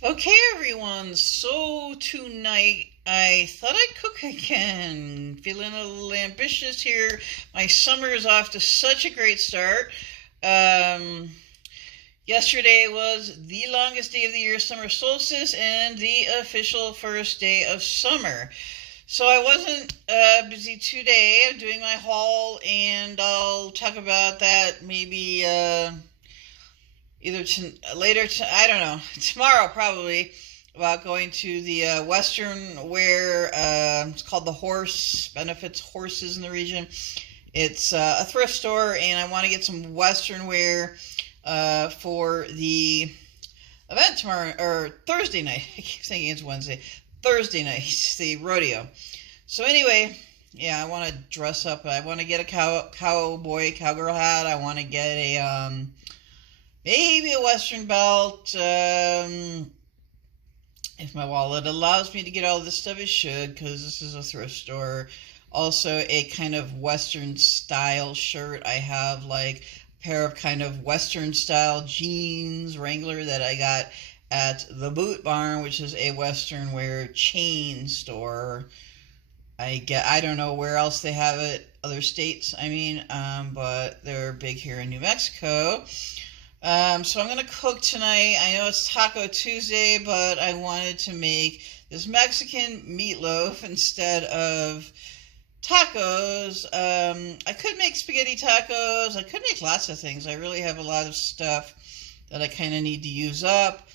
Okay, everyone. So tonight I thought I'd cook again. Feeling a little ambitious here. My summer is off to such a great start. Um, Yesterday was the longest day of the year, summer solstice, and the official first day of summer. So I wasn't busy today. I'm doing my haul, and I'll talk about that maybe either later. I don't know. Tomorrow probably about going to the Western wear. It's called the Horse Benefits Horses in the region. It's a thrift store, and I want to get some Western wear for the event tomorrow or Thursday night. I keep thinking it's Wednesday. Thursday night, the rodeo. So anyway, yeah, I want to dress up. I want to get a cowgirl hat. I want to get a maybe a Western belt. If my wallet allows me to get all this stuff, it should, because this is a thrift store. Also, a kind of Western style shirt. I have like a pair of kind of Western style jeans, Wrangler, that I got at the Boot Barn, which is a Western wear chain store. I don't know where else they have it, other states, but they're big here in New Mexico. So I'm going to cook tonight. I know it's Taco Tuesday, but I wanted to make this Mexican meatloaf instead of tacos. I could make spaghetti tacos. I could make lots of things. I really have a lot of stuff that I kind of need to use up.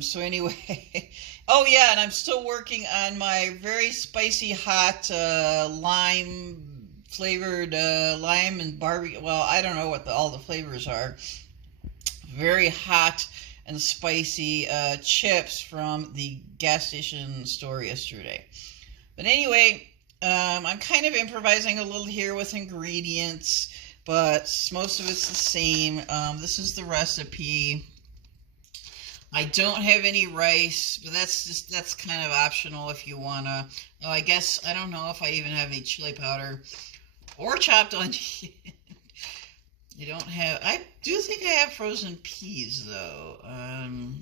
So anyway, oh yeah, and I'm still working on my very spicy hot lime flavored lime and barbecue. Well, I don't know what all the flavors are. Very hot and spicy chips from the gas station store yesterday. But anyway, I'm kind of improvising a little here with ingredients, but most of it's the same. This is the recipe. I don't have any rice, but that's kind of optional if you wanna. Oh, I guess I don't know if I even have any chili powder or chopped onion. You don't have. I do think I have frozen peas though.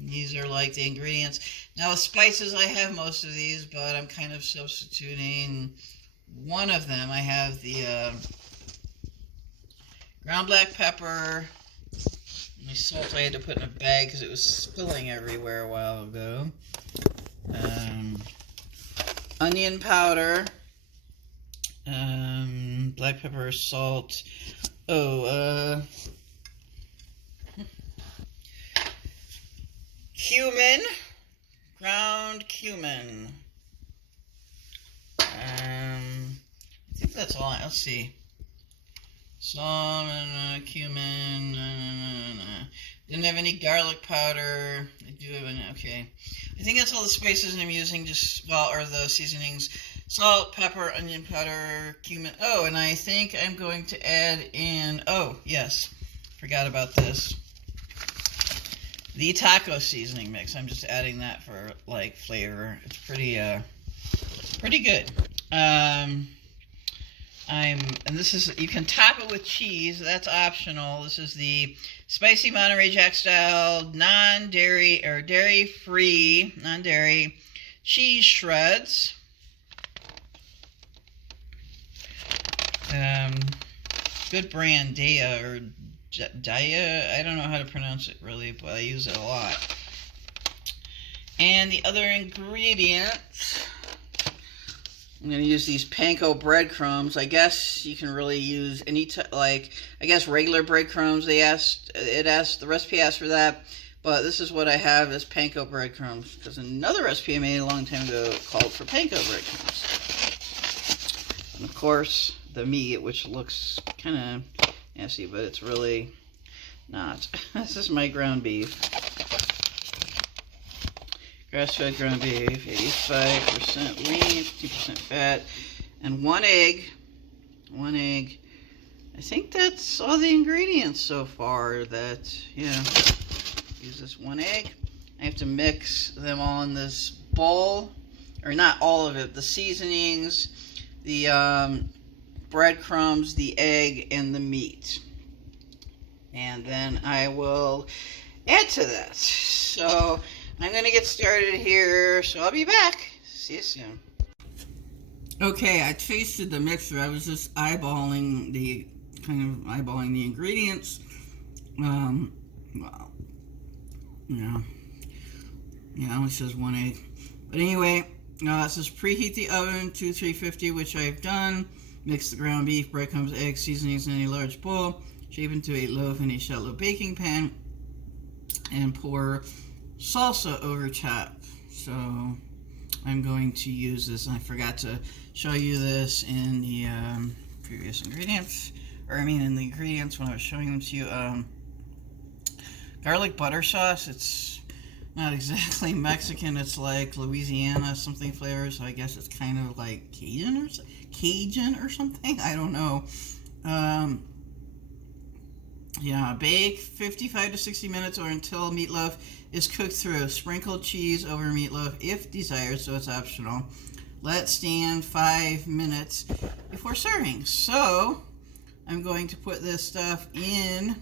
These are like the ingredients. Now the spices, I have most of these, but I'm kind of substituting one of them. I have the ground black pepper. My salt I had to put in a bag because it was spilling everywhere a while ago. Onion powder, black pepper, salt. Cumin, ground cumin. I think that's all. Let's see. Salt and cumin. Didn't have any garlic powder. I do have any. Okay. I think that's all the spices I'm using. Or the seasonings. Salt, pepper, onion powder, cumin. Oh, and I think I'm going to add in. Oh, yes. Forgot about this. The taco seasoning mix. I'm just adding that for like flavor. It's pretty good. And this is, you can top it with cheese. That's optional. This is the spicy Monterey Jack style non-dairy or dairy-free, non-dairy cheese shreds. Good brand, Daya or Daya. I don't know how to pronounce it really, but I use it a lot. And the other ingredients, I'm going to use these Panko breadcrumbs. I guess you can really use any I guess regular breadcrumbs. The recipe asked for that, but this is what I have as Panko breadcrumbs, because another recipe I made a long time ago called for Panko breadcrumbs. And of course, the meat, which looks kind of nasty, but it's really not. This is my ground beef. Grass-fed ground beef, 85% lean, 50% fat, and one egg. One egg. I think that's all the ingredients so far. Use this one egg. I have to mix them all in this bowl, or not all of it, the seasonings, the breadcrumbs, the egg, and the meat. And then I will add to that. So I'm going to get started here, so I'll be back. See you soon. Okay, I tasted the mixer. I was just eyeballing the ingredients. Well, yeah, it only says 1 egg. But anyway, it says preheat the oven to 350, which I've done. Mix the ground beef, breadcrumbs, eggs, seasonings in a large bowl. Shape into a loaf in a shallow baking pan, and pour salsa over top. So I'm going to use this. I forgot to show you this in the previous ingredients, in the ingredients when I was showing them to you. Garlic butter sauce. It's not exactly Mexican. It's like Louisiana something flavor. So I guess it's kind of like Cajun or something. I don't know. Yeah, bake 55 to 60 minutes or until meatloaf is cooked through. Sprinkle cheese over meatloaf if desired, so it's optional. Let stand 5 minutes before serving. So I'm going to put this stuff in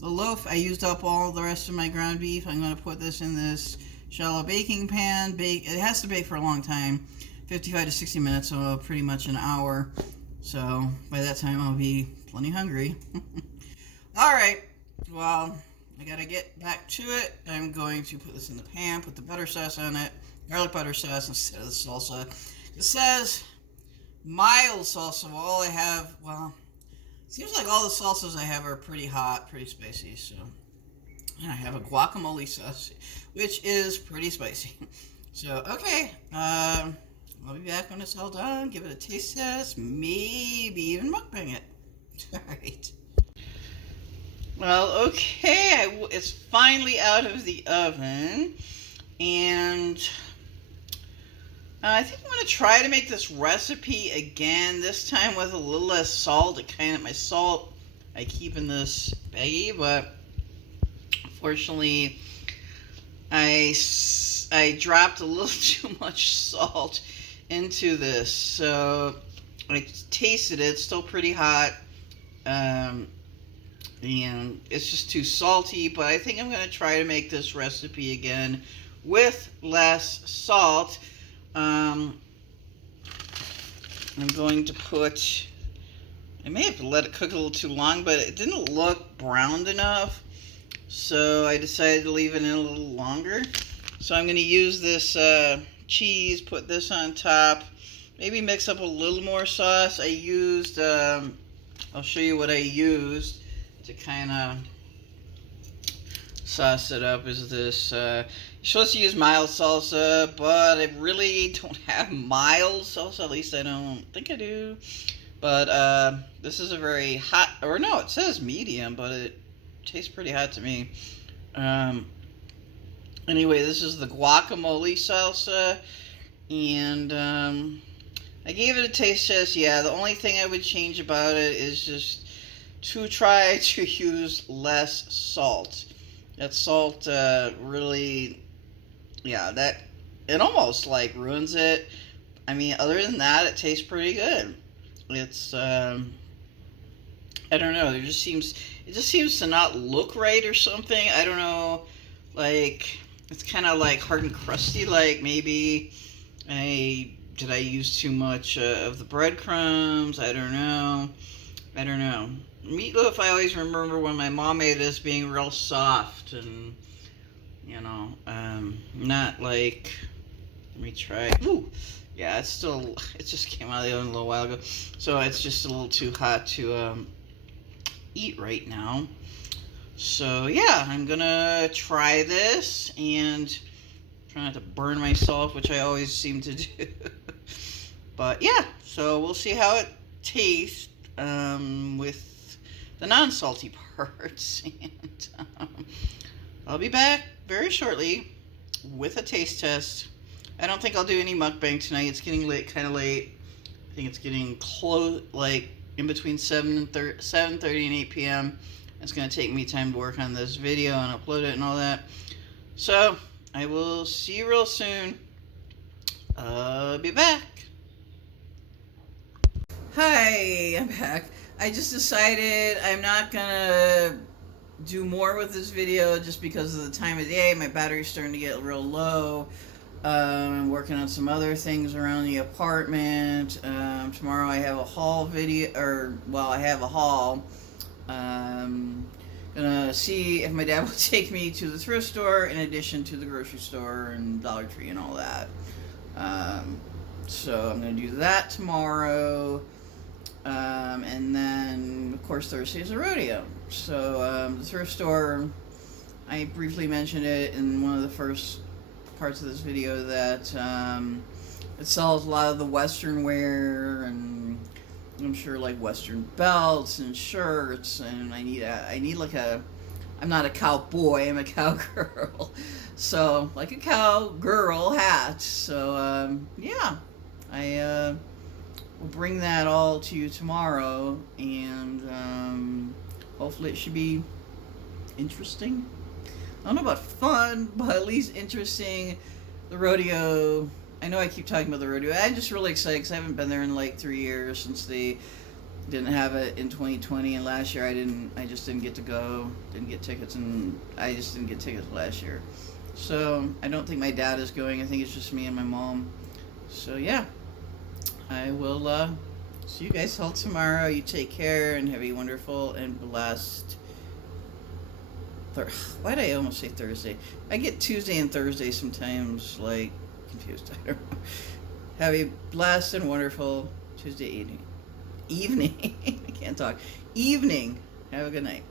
the loaf. I used up all the rest of my ground beef. I'm going to put this in this shallow baking pan. It has to bake for a long time, 55 to 60 minutes, so pretty much an hour. So by that time I'll be plenty hungry. All right, well, I got to get back to it. I'm going to put this in the pan, put the butter sauce on it, garlic butter sauce instead of the salsa. It says mild salsa. All I have, well, it seems like all the salsas I have are pretty hot, pretty spicy. So, and I have a guacamole sauce, which is pretty spicy. So, okay, I'll be back when it's all done. Give it a taste test, maybe even mukbang it. All right. Well, okay, it's finally out of the oven, and I think I'm going to try to make this recipe again, this time with a little less salt. My salt I keep in this baggie, but unfortunately I dropped a little too much salt into this, so I tasted it. It's still pretty hot. And it's just too salty, but I think I'm going to try to make this recipe again with less salt. I'm going to I may have to let it cook a little too long, but it didn't look browned enough, so I decided to leave it in a little longer. So I'm going to use this cheese, put this on top, maybe mix up a little more sauce. I used, I'll show you what I used to kind of sauce it up. Is this you're supposed to use mild salsa, but I really don't have mild salsa, at least I don't think I do. But this is a very hot, or no, it says medium, but it tastes pretty hot to me. Anyway, this is the guacamole salsa, and I gave it a taste test. Yeah, the only thing I would change about it is just to try to use less salt. That salt really, that it almost like ruins it. I mean, other than that, it tastes pretty good. It's I don't know. It just seems to not look right or something. I don't know. Like, it's kind of like hard and crusty. Like maybe did I use too much of the breadcrumbs? I don't know. Meatloaf, I always remember when my mom made this being real soft and, not like, let me try. Ooh, yeah, it just came out of the oven a little while ago. So it's just a little too hot to eat right now. So yeah, I'm gonna try this and try not to burn myself, which I always seem to do. But yeah, so we'll see how it tastes with the non-salty parts. And I'll be back very shortly with a taste test. I don't think I'll do any mukbang tonight. It's getting late, kind of late. I think it's getting close, like in between 7:30 and 8 p.m. It's going to take me time to work on this video and upload it and all that. So I will see you real soon. I'll be back. Hi, I'm back. I just decided I'm not gonna do more with this video just because of the time of day. My battery's starting to get real low. I'm working on some other things around the apartment. Tomorrow I have a haul video, I have a haul. Gonna see if my dad will take me to the thrift store in addition to the grocery store and Dollar Tree and all that. So I'm gonna do that tomorrow. And then, of course, Thursday is a rodeo. So the thrift store, I briefly mentioned it in one of the first parts of this video that it sells a lot of the Western wear, and I'm sure like Western belts and shirts, and I need like a, I'm not a cowboy, I'm a cowgirl. So like a cowgirl hat. So yeah, I will bring that all to you tomorrow, and hopefully it should be interesting. I don't know about fun, but at least interesting. The rodeo, I know I keep talking about the rodeo. I'm just really excited because I haven't been there in like 3 years since they didn't have it in 2020, and last year I just didn't get to go, didn't get tickets, and I just didn't get tickets last year. So I don't think my dad is going. I think it's just me and my mom. So yeah, I will see you guys all tomorrow. You take care and have a wonderful and blessed why did I almost say Thursday? I get Tuesday and Thursday sometimes, like, confused. I don't know. Have a blessed and wonderful Tuesday evening. I can't talk. Evening. Have a good night.